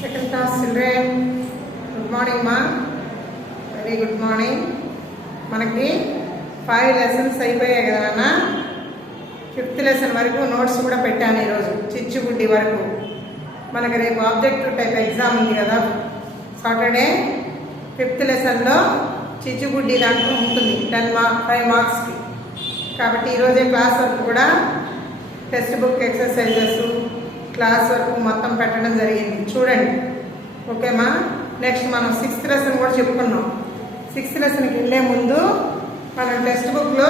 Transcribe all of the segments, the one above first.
Second class children, good morning ma. Very good morning. మనకి 5 lessons అయిపోయాయి కదా అన్న. 5th lesson వరకు నోట్స్ కూడా పెట్టాను ఈరోజు చిచ్చుబుడ్డి వరకు. మనకి రేపు ఆబ్జెక్టివ్ టైప్ ఎగ్జామ్ ఉంది కదా సాటర్డే. 5th లెసన్లో చిచ్చుబుడ్డి దాంట్లో ఉంటుంది 5 మార్క్స్కి. కాబట్టి ఈరోజే క్లాస్ వర్క్ కూడా text book exercises class work మొత్తం పెట్టడం జరిగింది, చూడండి ఓకేమా. నెక్స్ట్ మనం 6th లెసన్ కూడా చెప్పుకున్నాం. 6th లెసన్కి వెళ్ళే ముందు మనం టెక్స్ట్ బుక్లో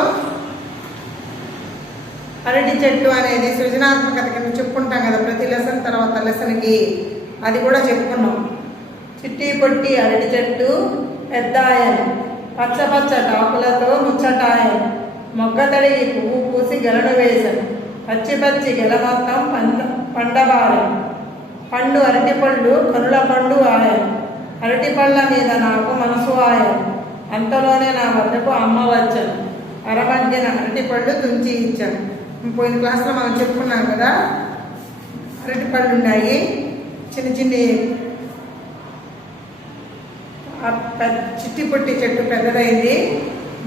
అరటి చెట్టు అనేది సృజనాత్మకత కింద చెప్పుకుంటాం కదా ప్రతి లెసన్ తర్వాత లెసన్కి, అది కూడా చెప్పుకున్నాం. చిట్టి పొట్టి అరటి చెట్టు పెద్దాయను, పచ్చ పచ్చ టాపులతో ముచ్చటాయను, మొగ్గ తడిగి పువ్వు పూసి గెలను వేసను, పచ్చి పచ్చి గెల మొత్తం పండబారను, పండు అరటిపళ్ళు కనుల పండు ఆయను, అరటిపళ్ళ మీద నాకు మనసు ఆయను, అంతలోనే నా వద్దకు అమ్మ వచ్చాను, అరమధ్యన అరటిపళ్ళు తుంచి ఇచ్చాను. పోయిన క్లాస్లో మనం చెప్పుకున్నాం కదా, అరటిపళ్ళు ఉన్నాయి చిన్న చిన్ని, చిట్టి పొట్టి చెట్టు పెద్దదైంది,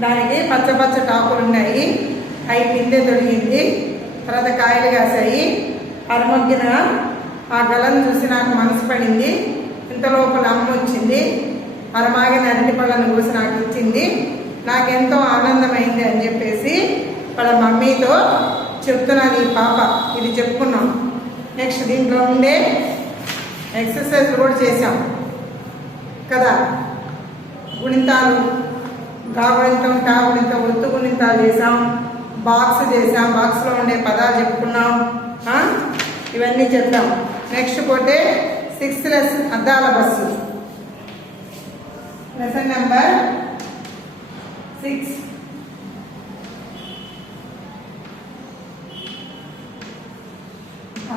దానికి పచ్చ పచ్చ టాపులు ఉన్నాయి, అవి పిందె తొడిగింది, తర్వాత కాయలు కాసాయి. అరమొగ్గిన ఆ గలను చూసి నాకు మనసు పడింది, ఇంత లోపల అమ్మ వచ్చింది, అరమాగిన అరటి పళ్ళను చూసి నాకు ఇచ్చింది, నాకెంతో ఆనందమైంది అని చెప్పేసి వాళ్ళ మమ్మీతో చెప్తున్నది ఈ పాప. ఇది చెప్పుకున్నాం. నెక్స్ట్ దీంట్లో ఉండే ఎక్సర్సైజ్ కూడా చేసాం కదా, గుణింతాలు, గా గుణింతం, టా గుణింతం, ఒత్తు గుణింతాలు చేసాం, బాక్స్ చేసాం, బాక్స్లో ఉండే పదాలు చెప్పుకున్నాం, ఇవన్నీ చెప్తాం. నెక్స్ట్ పోతే 6th లెసన్ అద్దాల బస్సు, లెసన్ నెంబర్ 6.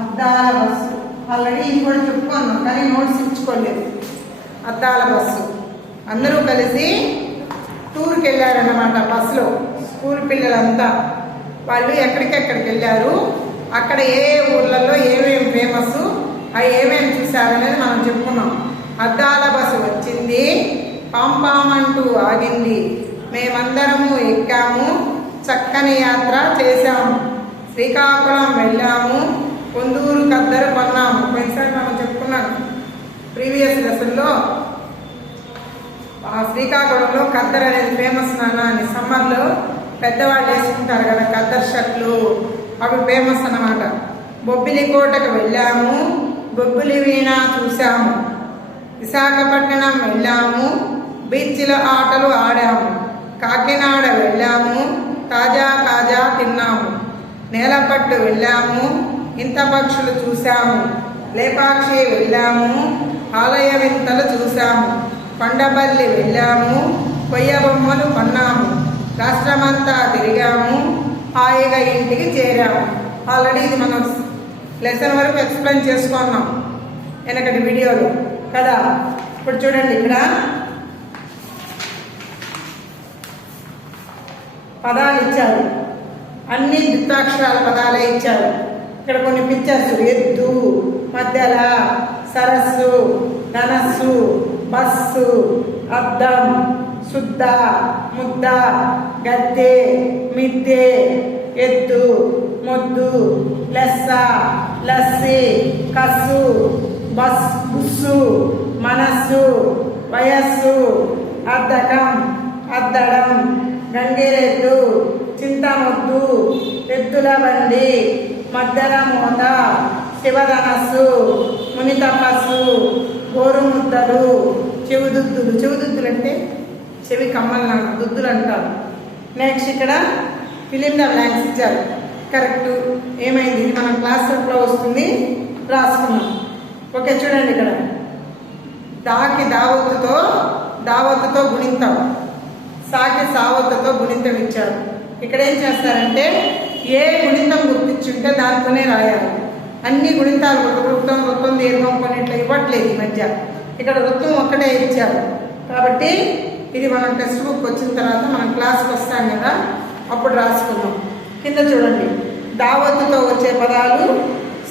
అద్దాల బస్సు ఆల్రెడీ ఇది కూడా చెప్పుకున్నాం కానీ నోట్స్ ఇచ్చుకోలేదు. అద్దాల బస్సు అందరూ కలిసి టూర్కి వెళ్ళారన్నమాట బస్సులో, స్కూల్ పిల్లలంతా. వాళ్ళు ఎక్కడికెక్కడికి వెళ్ళారు, అక్కడ ఏ ఊర్లలో ఏమేమి ఫేమస్, అవి ఏమేమి చూశారనేది మనం చెప్పుకున్నాం. అద్దాల బస్సు వచ్చింది, పాంపామంటూ ఆగింది, మేమందరము ఎక్కాము, చక్కని యాత్ర చేశాము, శ్రీకాకుళం వెళ్ళాము, కొందూరు కద్దరు కొన్నాము. పోయినసారి మనం చెప్పుకున్నాం ప్రీవియస్ లెసన్లో. ఆ శ్రీకాకుళంలో కద్దరు అనేది ఫేమస్ నాన్న అని, సమ్మర్లో పెద్దవాళ్ళు వేసుకుంటారు కదా కద్దరు షర్ట్లు, అవి ఫేమస్ అన్నమాట. బొబ్బిలి కోటకు వెళ్ళాము, బొబ్బిలి వీణ చూసాము, విశాఖపట్నం వెళ్ళాము, బీచ్లో ఆటలు ఆడాము, కాకినాడ వెళ్ళాము, తాజా కాజా తిన్నాము, నేలపట్టు వెళ్ళాము, ఇంత పక్షులు చూసాము, లేపాక్షి వెళ్ళాము, ఆలయ వింతలు చూసాము, కొండపల్లి వెళ్ళాము, కొయ్య బొమ్మలు కొన్నాము, రాష్ట్రమంతా తిరిగాము, హాయిగా ఇంటికి చేరాము. ఆల్రెడీ ఇది మనం లెసన్ వరకు ఎక్స్ప్లెయిన్ చేసుకున్నాం వెనకటి వీడియోలో కదా. ఇప్పుడు చూడండి, ఇక్కడ పదాలు ఇచ్చారు, అన్ని ద్వితాక్షరాల పదాలే ఇచ్చారు. ఇక్కడ కొన్ని పిక్చర్స్, ఎద్దు, మధ్యల, సరస్సు, ధనస్సు, బస్సు, అద్దం, శుద్ధ, ముద్ద, గద్దె, మిద్దె, ఎద్దు, మొద్దు, లెస్స, లస్సి, కస్సు, బుస్సు, మనస్సు, వయస్సు, అద్దకం, అద్దడం, గంగిరెద్దు, చింతమొద్దు, ఎద్దుల బండి, మద్దెల మూత, శివధనస్సు, ముని తపస్సు, గోరుముద్దలు, చెవిదుద్దులు. చెవిదుద్దులు అంటే చెవి కమ్మలు దుద్దులు అంటారు. నెక్స్ట్ ఇక్కడ ఫిలిం ద బ్లాంక్స్ ఇచ్చారు. కరెక్ట్ ఏమైంది, ఇది మనం క్లాస్ వర్క్లో వస్తుంది, రాసుకున్నాం. ఓకే చూడండి, ఇక్కడ దాకి దావత్తుతో గుణింతం, సాకి సావత్తుతో గుణింతం ఇచ్చారు. ఇక్కడ ఏం చేస్తారంటే ఏ గుణింతం గుర్తించుంటే దాంతోనే రాయాలి. అన్ని గుణింతాలు వృత్తం వృత్తం దీర్ఘం కొన్నిట్లో ఇవ్వట్లేదు ఈ మధ్య, ఇక్కడ వృత్తం ఒక్కటే ఇచ్చారు. కాబట్టి ఇది మనం టెక్స్ట్ బుక్ వచ్చిన తర్వాత మనం క్లాస్కి వస్తాం కదా, అప్పుడు రాసుకుందాం. కింద చూడండి, దావత్తుతో వచ్చే పదాలు,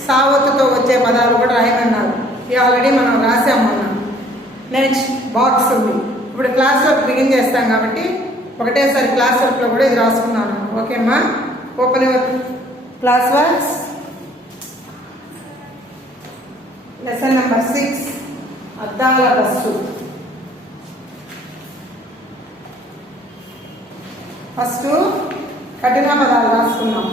సావత్తుతో వచ్చే పదాలు కూడా రాయమన్నారు. ఇవి ఆల్రెడీ మనం నెక్స్ట్ బాక్స్ ఉంది. ఇప్పుడు క్లాస్ వర్క్ బిగిన్ చేస్తాం కాబట్టి ఒకటేసారి క్లాస్ వర్క్లో కూడా ఇది రాసుకున్నాను. ఓకేమ్మా, open your class works. Lesson number 6 అద్దాల బస్సు. ఫస్ట్ కఠిన పదాలు రాసుకున్నాం.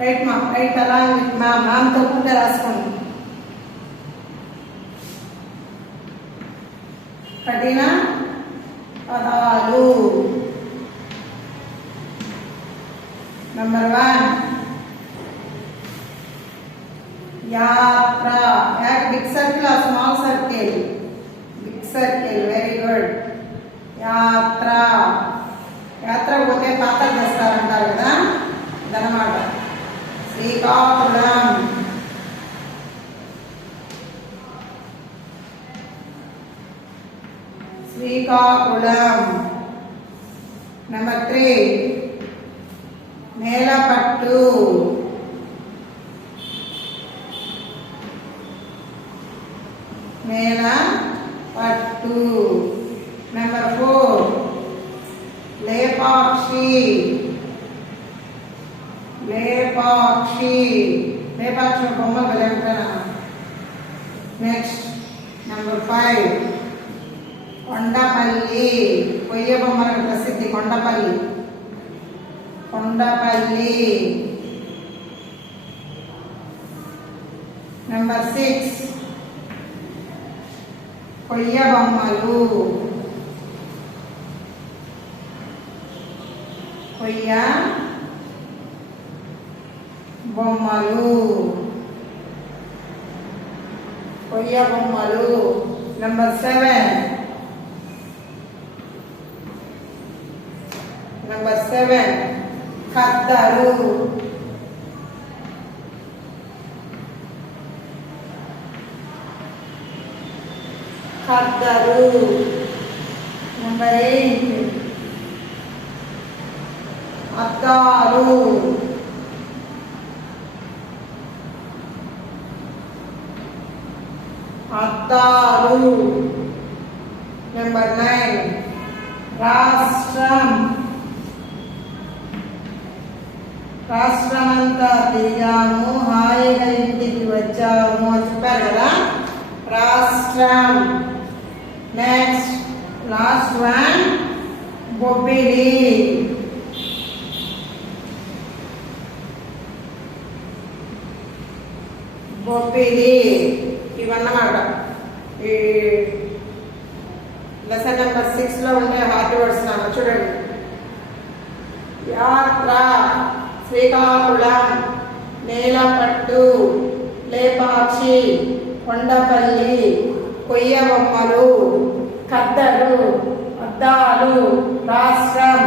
రైట్ మా రైట్ అలా మా మ్యామ్తో కూడా రాసుకోండి. కఠిన పదాలు. నెంబర్ 1 యాత్ర. Big circle or small circle? Big circle. Very good. యాత్ర. యాత్ర పోతే పాత్ర చేస్తారంటారు కదా, అదనమాట. శ్రీకాకుళం. శ్రీకాకుళం. నెంబర్ 3 నేలపట్టు. నేలపట్టు. నెంబర్ 4 లేపాక్షి. లేపాక్షి. లేపాక్షి బొమ్మలు భలే ఉంటారా. Next number 5 Kondapalli. కొయ్య బొమ్మలకు ప్రసిద్ధి కొండపల్లి. కొండపల్లి. నెంబర్ 6 కొయ్య బొమ్మలు. కొయ్య బొమ్మలు. కొయ్య బొమ్మలు. నెంబర్ 7 ఖద్దరు. ఖద్దరు. నెంబర్ 8 అద్దాలు. అద్దాలు. నెంబర్ 9 రాష్ట్రం. రాష్ట్రమంతా తిరిగాము, హాయిగా ఇంటికి వచ్చాము అని చెప్పారు కదా, రాష్ట్రం. Next last 1 Bobbili. బొబ్బిలి. ఇవన్నమాట ఈ లెసన్ నెంబర్ 6లో ఉండే హార్డ్ వర్డ్స్ నాన్న. చూడండి. యాత్ర, శ్రీకాకుళం, నేలపట్టు, లేపాక్షి, కొండపల్లి, కొయ్య బొమ్మలు, ఖద్దరు, అద్దాలు, రాష్ట్రం,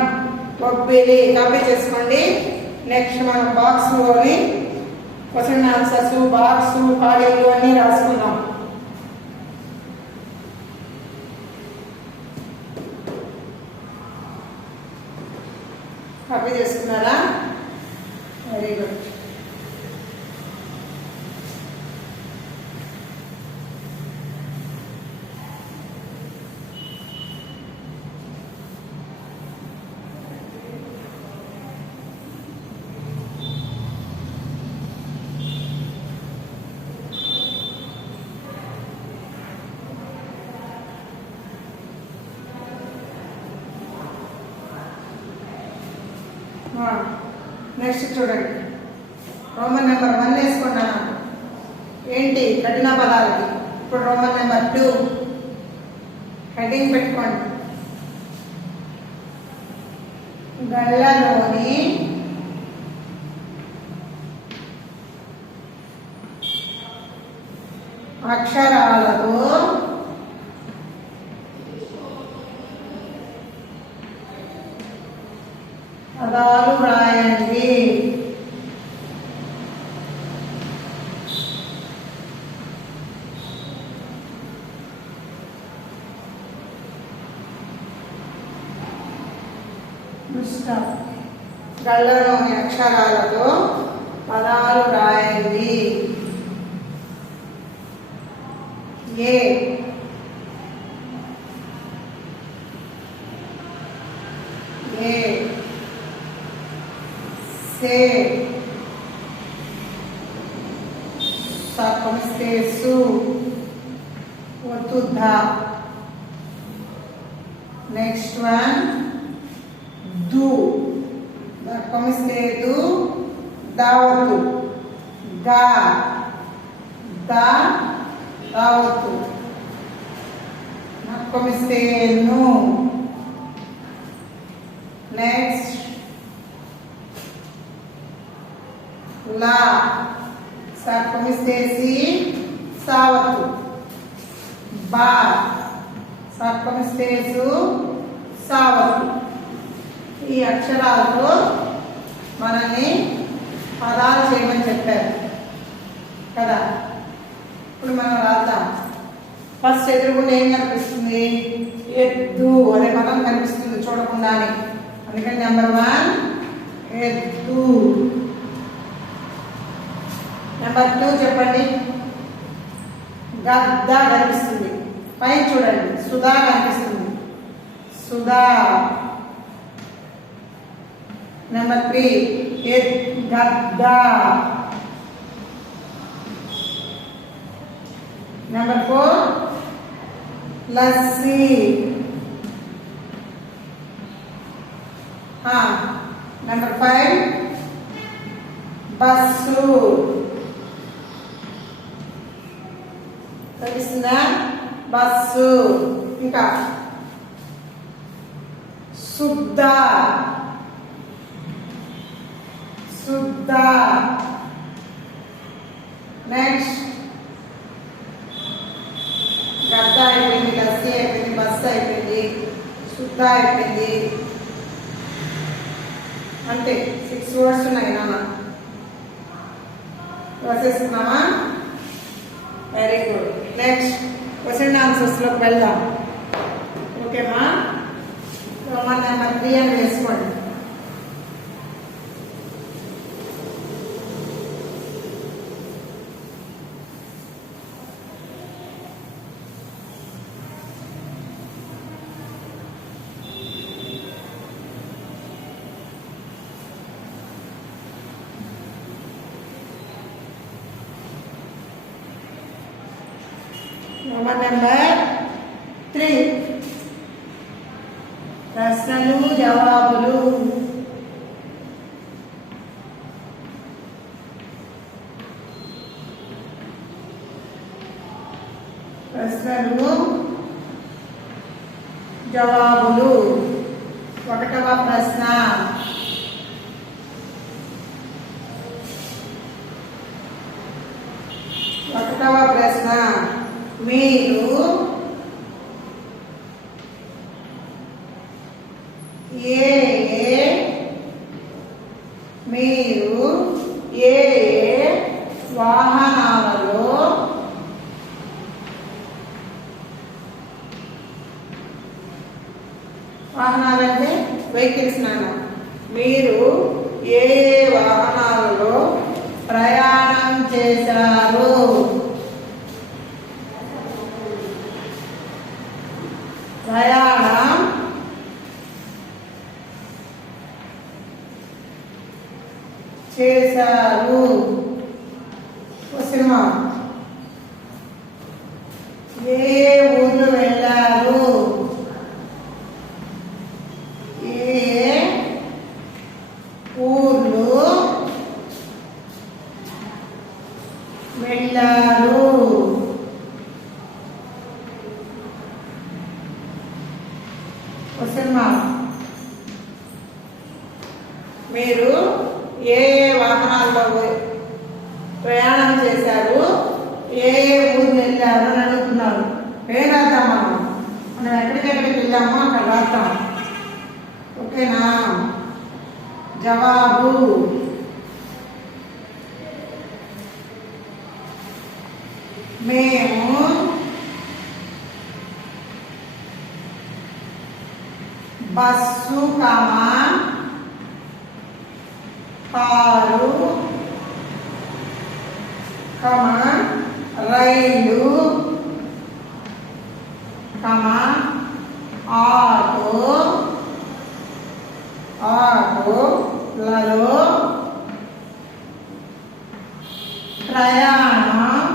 బొబ్బిలి. కాపీ చేసుకోండి. నెక్స్ట్ మనం బాక్స్లోని క్వశ్చన్ ఆన్సర్స్, బాక్స్, ఖాళీలు అన్నీ రాసుకుందాం. కాపీ చేసుకున్నారా? Very good. నెక్స్ట్ చూడండి. రోమన్ నెంబర్ 1 వేసుకున్నాను. ఏంటి? కఠిన పదాలకి. ఇప్పుడు రోమన్ నెంబర్ 2 హెడ్డింగ్ పెట్టుకోండి. గళ్ళలోని అక్షరాలతో పదాలు రాయండి. గళ్ళలోని అక్షరాలతో పదాలు రాయండి. ఏ ఏ సే సాకొమిస్తే సు ఒత్తు ధ నెక్స్ట్ వన్ దు సాకొమిస్తే దు దావతు గా దా దావతు నాకొమిస్తే ను నెక్స్ట్ లా సాకొమిస్తే సి సావతు బా సాకొమిస్తే సు సావతు ఈ అక్షరాలతో మనల్ని పదాలు చేయమని చెప్పారు కదా. ఇప్పుడు మనం రాద్దాం. ఫస్ట్ ఎదురుగుండా ఏం కనిపిస్తుంది? ఎద్దు అనే పదం కనిపిస్తుంది చూడకుండానే. అందుకని నెంబర్ 1 ఎద్దు. నెంబర్ 2 చెప్పండి. గద్ద కనిపిస్తుంది. పైన చూడండి, సుధా కనిపిస్తుంది. సుధా. నెంబర్ 3 గద్ద. నెంబర్ 4 లస్సీ. Number 5 bus. తెలుస్తుందా? బస్సు. ఇంకా శుద్ధ. శుద్ధ. నెక్స్ట్ గద్ద అయిపోయింది, లస్సీ అయిపోయింది, బస్సు అయిపోయింది, శుద్ధ అయిపోయింది. అంటే 6 వర్డ్స్ ఉన్నాయి. నాన్న రాసేస్తున్నామా? Very good. నెక్స్ట్ క్వశ్చన్ ఆన్సర్స్లోకి వెళ్దాం. ఓకేమా? మన నెంబర్ 3 అని వేసుకోండి. నెంబర్ 3 ప్రశ్నలు జవాబులు. ప్రశ్నలు జవాబులు. 1వ ప్రశ్న. మీరు ఏ వాహనాలలో వాహనాలంటే వెహికల్స్ నాన్న. మీరు ఏ వాహనాలలో ప్రయాణం చేశారు? ప్రయాణం చేశారు. సినిమా. ఏ ఊర్లు వెళ్ళారు? ఏ ఊర్లు వెళ్ళారు? సినిమా. మీరు ఏ వాహనాల్లో ప్రయాణం చేశారు, ఏ ఊరు వెళ్ళారు అని అడుగుతున్నారు. ఏం రాద్దాం? మనం ఎక్కడికెక్కడికి వెళ్ళామో అక్కడ రాద్దాం. ఓకేనా? జవాబు. మేము బస్సు, కారు, రైలు, కమా ఆటో ఆటోలలో ప్రయాణం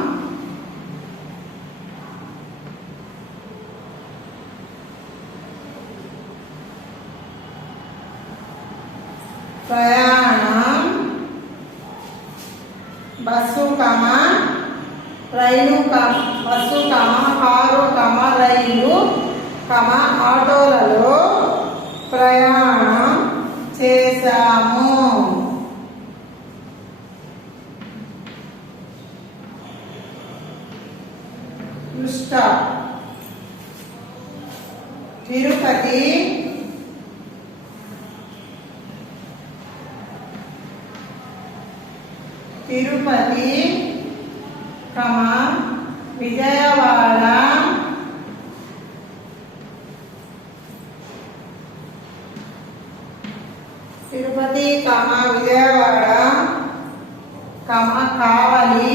బస్సు కమా రైలు బస్సు కమా కారు కమా రైలు కమా ఆటోలలో ప్రయాణం చేశాము. తిరుపతి కమా విజయవాడ తిరుపతి కమా విజయవాడ కమా కావలి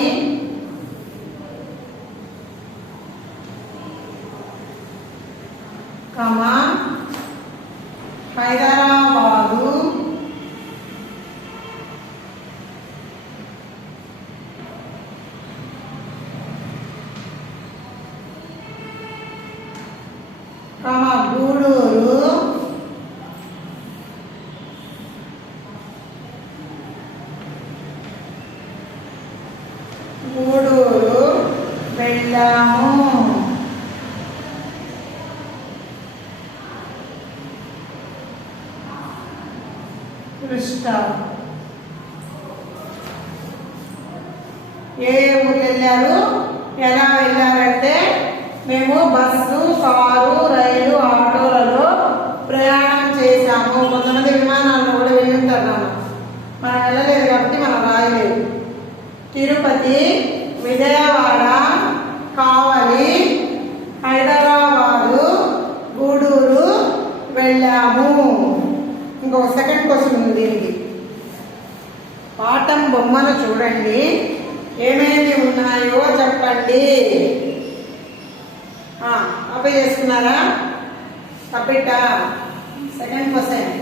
కమా హైదరాబాదు కమా గూడూరు వెళ్ళాము. ఏ ఊరికి వెళ్ళారు, ఎలా వెళ్ళారంటే మేము బస్సు కారు రైలు ఆటోలలో ప్రయాణం చేశాము. కొంతమంది విమానాల్లో కూడా వెళ్ళి ఉంటారు, మనం వెళ్ళలేదు కాబట్టి మనం రాయలేదు. తిరుపతి విజయవాడ కావలి హైదరాబాదు గూడూరు వెళ్ళాము. ఇంకొక సెకండ్ క్వశ్చన్ ఉంది దీనికి. పాఠం బొమ్మను చూడండి, ఏమేమి ఉన్నాయో చెప్పండి. అప్లై చేసుకున్నారా? సబ్మిట్. Second question.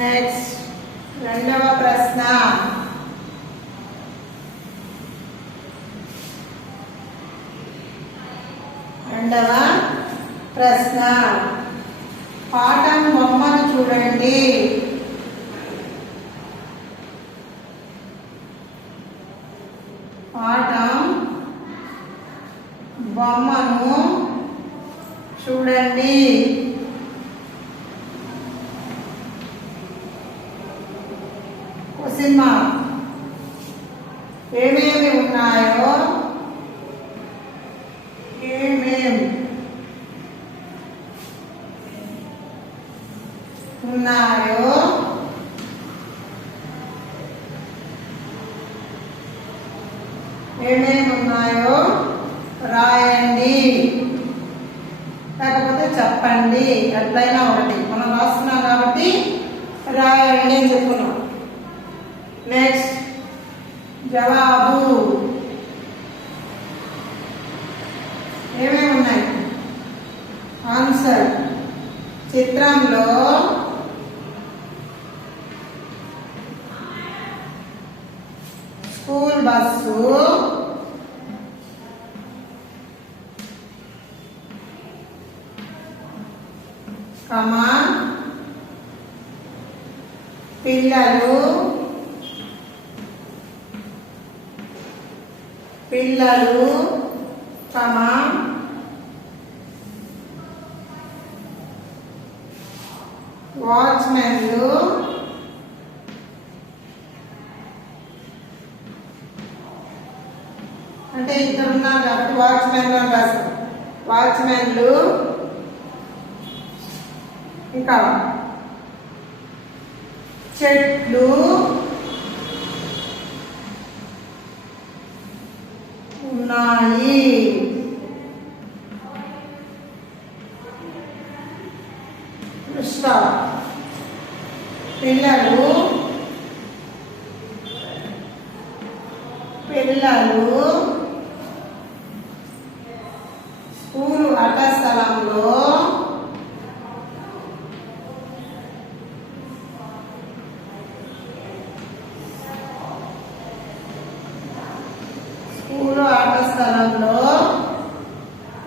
నెక్స్ట్ రెండవ ప్రశ్న. పాఠం బొమ్మను చూడండి. పాఠం బొమ్మను చూడండి. Question mark. ఏమేమి ఉన్నాయో రాయండి, లేకపోతే చెప్పండి. ఎట్లయినా ఒకటి, మనం రాస్తున్నాం కాబట్టి రాయండి అని చెప్పుకున్నాం. నెక్స్ట్ జవాబు. ఏమేమి ఉన్నాయి? ఆన్సర్. చిత్రంలో స్కూల్ బస్సు కమా పిల్లలు కమా వాచ్మెన్లు అంటే ఇద్దరు ఉన్నారు కాబట్టి వాచ్మెన్లు అని రాస్తాం. వాచ్మెన్లు ఇంకా చెట్లు ఉన్నాయి. పిల్లలు స్కూలు ఆట స్థలంలో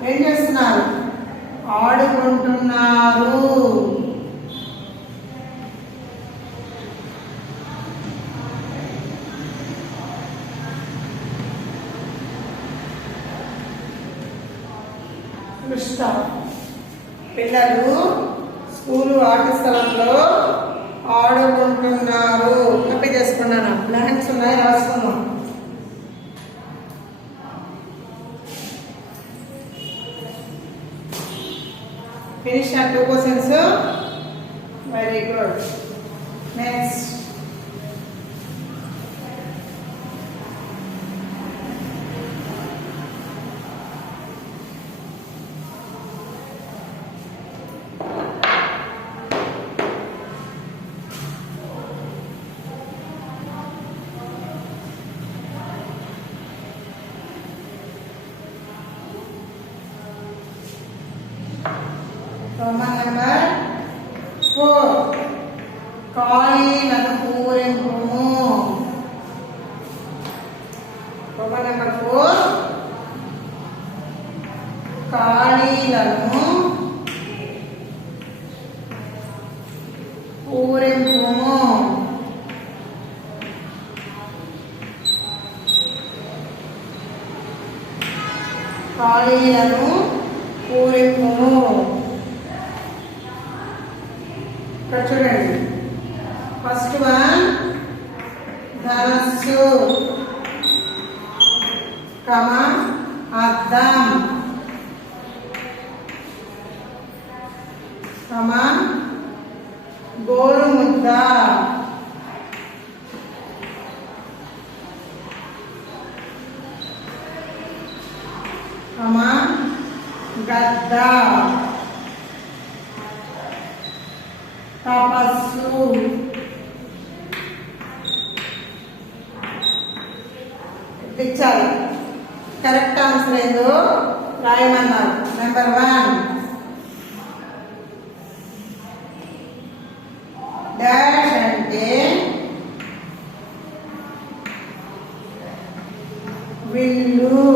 ఏం చేస్తున్నారు? ఆడుకుంటున్నారు. పిల్లలు స్కూలు ఆట స్థలంలో ఆడుకుంటున్నారు. కాపీ చేసుకున్నాను. బ్లాంక్స్ ఉన్నాయి, రాసుకున్నాం. Finish our 2 questions. Very good. Next. Roman number 4. ఖాళీలను పూరింపుము. Roman number 4. ఖాళీలను పూరింపుము. ఖాళీలను పూరింపుము. ఇక్కడ చూడండి. ఫస్ట్ వన్ ధనస్సు, అద్దం, గోరుముద్ద, గద్ద, తపస్సు, ఇచ్చారు. కరెక్ట్ ఆన్సర్ ఏదో రాయమన్నారు. నెంబర్ 1 డాష్ అంటే విల్లు.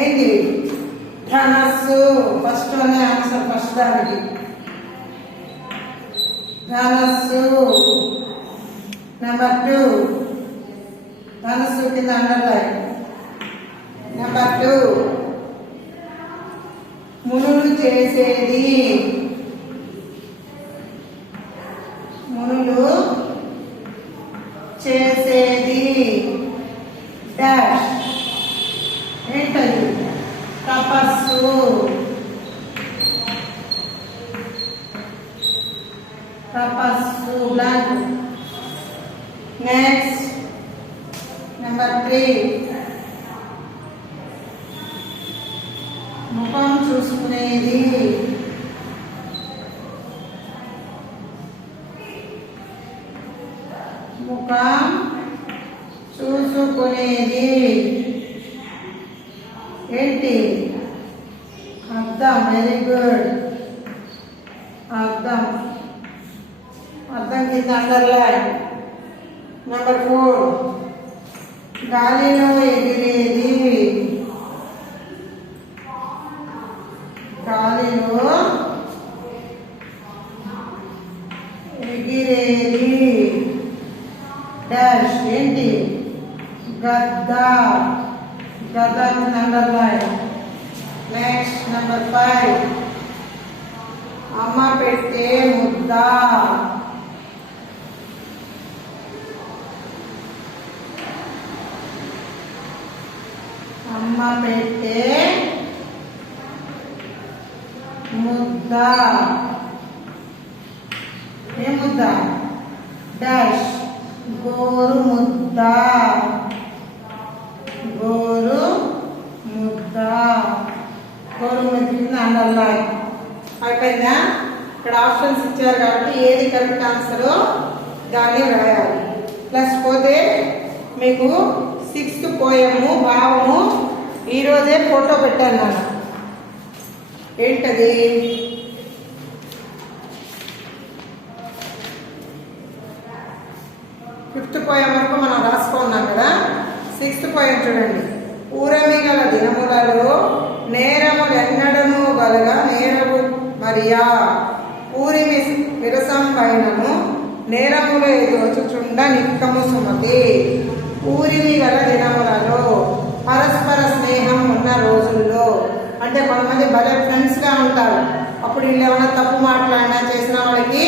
ఏంటి? ధనస్సు. ఫస్ట్ అనే ఆన్సర్. ఫస్ట్ దానికి ధనస్సు. నెంబర్ 2 ధనస్సు కింద అండర్లైన్. నెంబర్ 2 మునులు చేసేది. మునులు చేసేది డాష్. ఏంటది? తపస్సు. తపస్సు బ్లాంక్. నెక్స్ట్ నెంబర్ 3 ముఖం చూసుకునేది. ముఖం చూసుకునేది ఏంటి? అద్దం. Very good. అద్దం. అద్దం కింద అండర్లైన్. నెంబర్ 4 గాలిలో ఎగిరేది. గాలిలో ఎగిరేది డాష్. ఏంటి? గద్ద. గద్ద కింద అండర్లైన్. నెక్స్ట్ నెంబర్ 5 అమ్మ పెట్టే ముద్ద. అమ్మ పెట్టే ముద్ద. ఏ ముద్ద? డాష్. గోరు ముద్ద. గోరు ముద్ద. గోరు ముద్ద కింద అండర్లైన్. అయిపోయిందా? ఇక్కడ ఆప్షన్స్ ఇచ్చారు కాబట్టి ఏది కరెక్ట్ ఆన్సరో దాన్ని రాయాలి. ప్లస్ పోతే మీకు 6th పోయము భావము ఈరోజే ఫోటో పెట్టాను నాన్న. ఏంటది? ఫిఫ్త్ పోయం వరకు మనం రాసుకున్నాం కదా. 6th పోయం చూడండి. ఊరమి గల దినములలో నేరములెన్నడను గలగా నేరము మరియా ఊరిమి విరసం పైనను నేరములే దోచుచుండ నిక్కము సుమతి. ఊరిమి గల దినములలో పరస్పర స్నేహం ఉన్న రోజుల్లో అంటే కొంతమంది భలే ఫ్రెండ్స్గా ఉంటారు. అప్పుడు వీళ్ళు ఏమైనా తప్పు మాట్లాడినా చేసిన వాళ్ళకి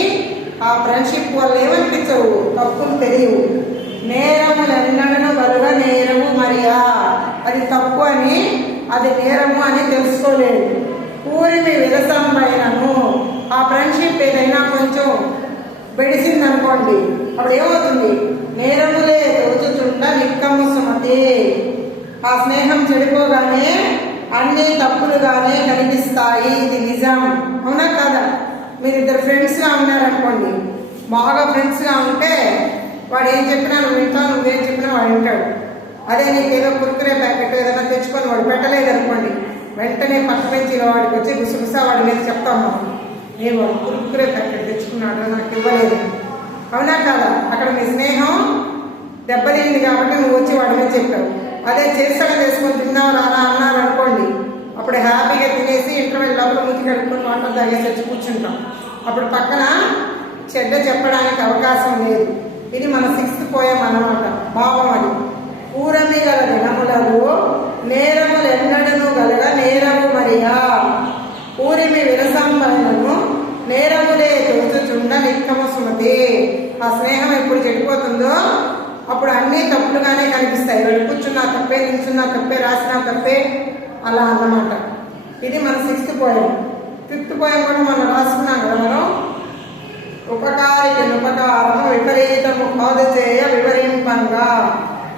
ఆ ఫ్రెండ్షిప్ వల్ల ఏమనిపించవు, తప్పులు తెలియవు. నేరములు ఎన్నడను బలుగా నేరము మరియా అది తప్పు అని అది నేరము అని తెలుసుకోలేదు. ఊరిమి విరసం పైనను ఆ ఫ్రెండ్షిప్ ఏదైనా కొంచెం బెడిసింది అనుకోండి, అప్పుడు ఏమవుతుంది? నేరములే దోచుచుండ నిక్కము సుమతి. ఆ స్నేహం చెడిపోగానే అన్ని తప్పులుగానే కనిపిస్తాయి. ఇది నిజం. అవునా కదా? మీరు ఇద్దరు ఫ్రెండ్స్గా ఉన్నారనుకోండి, బాగా ఫ్రెండ్స్గా ఉంటే వాడు ఏం చెప్పినా నువ్వు వింటావు, నువ్వేం చెప్పినా వాడు వింటాడు. అదే నీకు ఏదో కుర్కురే ప్యాకెట్ ఏదైనా తెచ్చుకొని వాడు పెట్టలేదు అనుకోండి, వెంటనే పక్క పెంచి వాడికి వచ్చి గుసగుసా వాడి మీద చెప్తాము, నేను వాడు కుర్కురే ప్యాకెట్ తెచ్చుకున్నాడు నాకు ఇవ్వలేదు. అవునా కదా? అక్కడ మీ స్నేహం దెబ్బతింది కాబట్టి నువ్వు వచ్చి వాడి మీద చెప్పావు. అదే చేస్తాను చేసుకొని తిన్నావు రానా అన్నారు అనుకోండి, అప్పుడు హ్యాపీగా తినేసి ఇంటర్వెల్ లోపల ముందుకు కడుక్కొని వాటర్ తాగేసి వచ్చి కూర్చుంటాం. అప్పుడు పక్కన చెడ్డ చెప్పడానికి అవకాశం లేదు. ఇది మన 6th పోయం అన్నమాట. భావం అది. ఊరమి గల దినములలో నేరములు ఎన్నడను గలగా నేరము మరియా ఊరిమి విరసంబైనను నేరములే దోచుచుండ నిక్కము సుమతి. ఆ స్నేహం ఎప్పుడు చెడిపోతుందో అప్పుడు అన్నీ తప్పులుగానే కనిపిస్తాయి. వాళ్ళు కూర్చున్నా తప్పే, నిల్చున్నా తప్పే, రాసినా తప్పే, అలా అన్నమాట. ఇది మన 6th పోయం. 5th పోయం కూడా మనం రాసుకున్నాం కదా. మనం ఉపకారికి ఉపకారము విపరీతము కాదు చేయ వివరింపంగా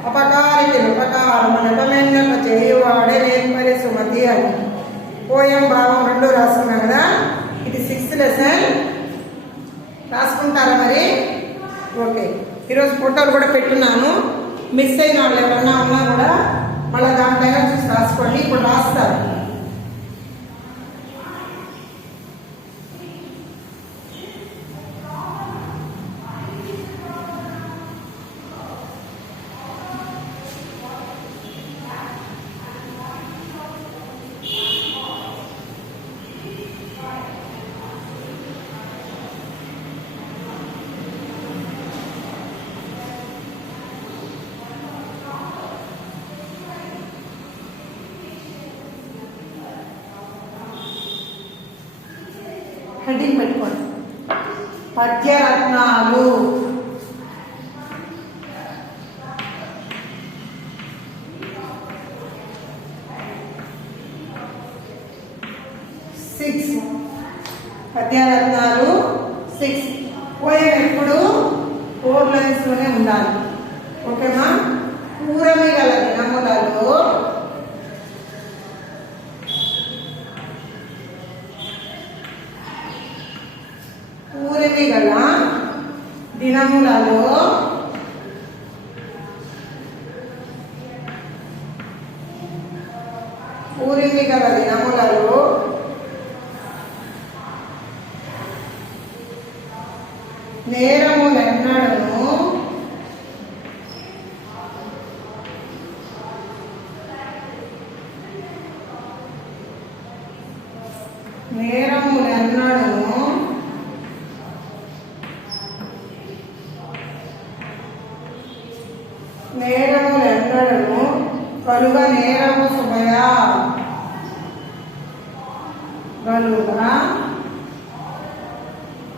అపకారికి ఉపకారము నిపమెన్నక చేయువాడే నేర్పరి సుమతి అని పోయం భావం 2 రాసుకున్నాం కదా. ఇది 6th లెసన్. రాసుకుంటారా మరి? ఓకే. ఈరోజు ఫోటోలు కూడా పెట్టున్నాను. మిస్ అయిన వాళ్ళు ఎవరన్నా ఉన్నా కూడా మళ్ళీ దాంట్లో చూసి రాసుకోండి. ఇప్పుడు రాస్తారు. హెడ్డింగ్ పెట్టుకోండి. పద్యరత్నాలు. పద్యరత్నాలు 6. పోయం ఎప్పుడు 4 లైన్స్ లోనే ఉండాలి. ఓకేమా? ఊరమి గల దినములలో ఊరిమి గల దినములలో ఊరిమి గల దినములలో నేరములెన్నడను నేరములెన్నడను కలుగ నేరము సుమయ కలుగ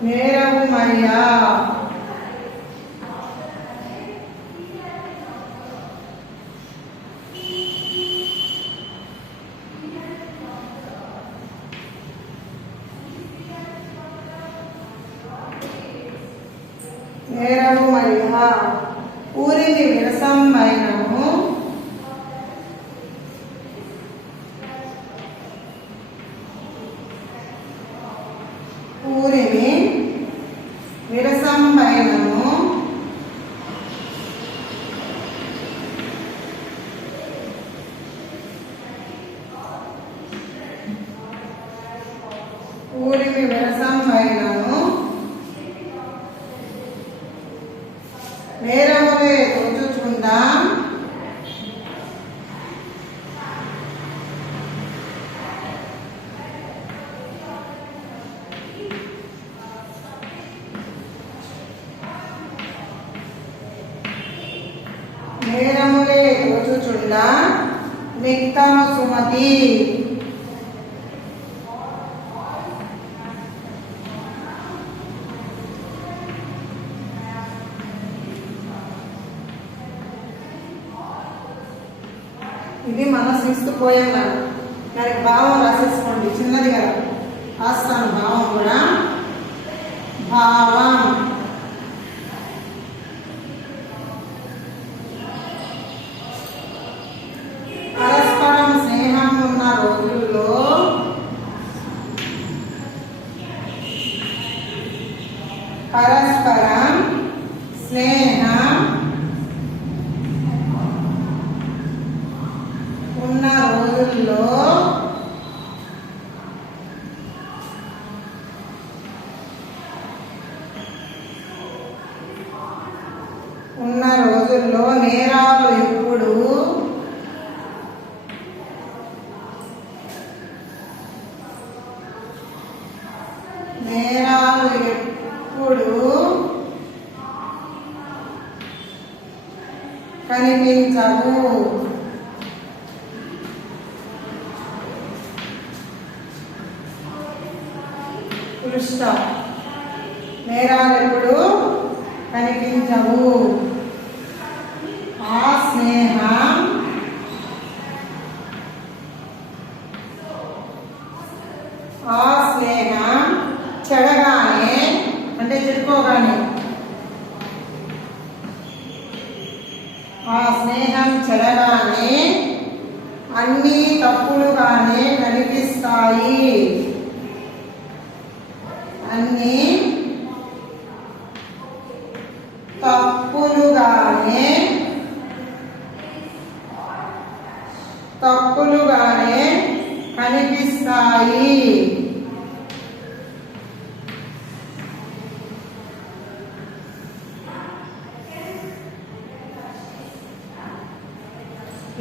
నేరము మరియా. నేరము మరియా ఊరిని విరసంబైనను ఊరిమి విరసంబైనను ఊరిమి విరసంబైనను నేరములే తోచుచుండా నేరములే తోచుచుండా నిక్తము సుమతి ఇది మన సిక్స్త్ పోయం కదా, దానికి భావం రాసేసుకోండి. చిన్నది కదా, రాస్తాను భావం కూడా. భావం పరస్పరం స్నేహం ఉన్న రోజుల్లో పరస్పరం స్నేహం ఉన్న రోజుల్లో నేరాలు ఎప్పుడు కనిపించవు. నేరాలు ఎప్పుడు కనిపించవు. ఆ స్నేహం చెడగానే అంటే చెడిపోగానే, ఆ స్నేహం చెడగానే అన్ని తప్పులుగానే కనిపిస్తాయి. అన్ని తప్పులుగానే కనిపిస్తాయి.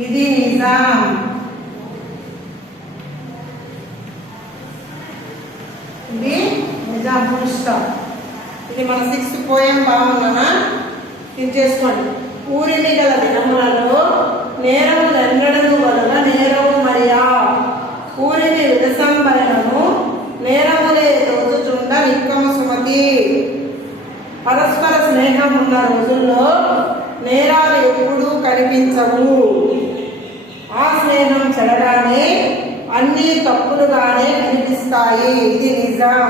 ఇది నిజం. ఇది నిజం. పుస్తకం ఇది మన సిక్స్త్ పోయం. బాగుందనా? ఇది చేసుకోండి. ఊరిమి గల దినములలో నేరములు ఎన్నడను వలన నేరము మరియా ఊరిమి విరసంబైనను నేరములే తోచుచుండ నిక్కము సుమతి. పరస్పర స్నేహం ఉన్న రోజుల్లో నేరాలు ఎప్పుడూ కనిపించవు. ఆ స్నేహం చెడగానే అన్ని తప్పులుగానే కనిపిస్తాయి. ఇది నిజం.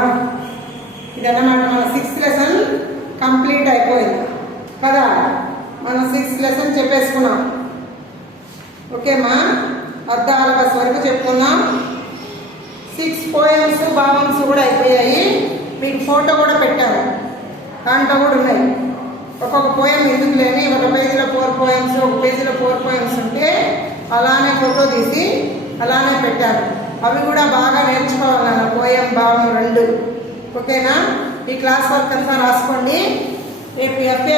ఇదన్నమాట మన సిక్స్త్ లెసన్ కంప్లీట్ అయిపోయింది కదా. మనం సిక్స్త్ లెసన్ చెప్పేసుకున్నాం. ఓకేమా? అర్థాల బస్ వరకు చెప్పుకున్నాం. 6 పోయమ్స్ భావమ్స్ కూడా అయిపోయాయి. మీకు ఫోటో కూడా పెట్టారు, దాంట్లో కూడా ఉన్నాయి. ఒక్కొక్క పోయం ఎందుకు లేని ఒక పేజీలో 4 పోయమ్స్, ఒక పేజీలో 4 పోయమ్స్ ఉంటే అలానే ఫోటో తీసి అలానే పెట్టారు. అవి కూడా బాగా నేర్చుకోవాలన్న పోయం భావం 2. ఓకేనా? ఈ క్లాస్ వర్క్ అంతా రాసుకోండి. రేపు ఎఫ్ఏ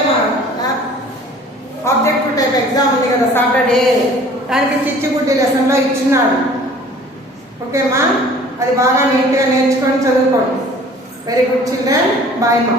ఆబ్జెక్టివ్ టైప్ ఎగ్జామ్ ఉంది కదా సాటర్డే, దానికి చిచ్చుబుడ్డి లెసన్లో ఇచ్చినాడు. ఓకేమా? అది బాగా నీట్గా నేర్చుకొని చదువుకోండి. Very good children. బాయ్ మా.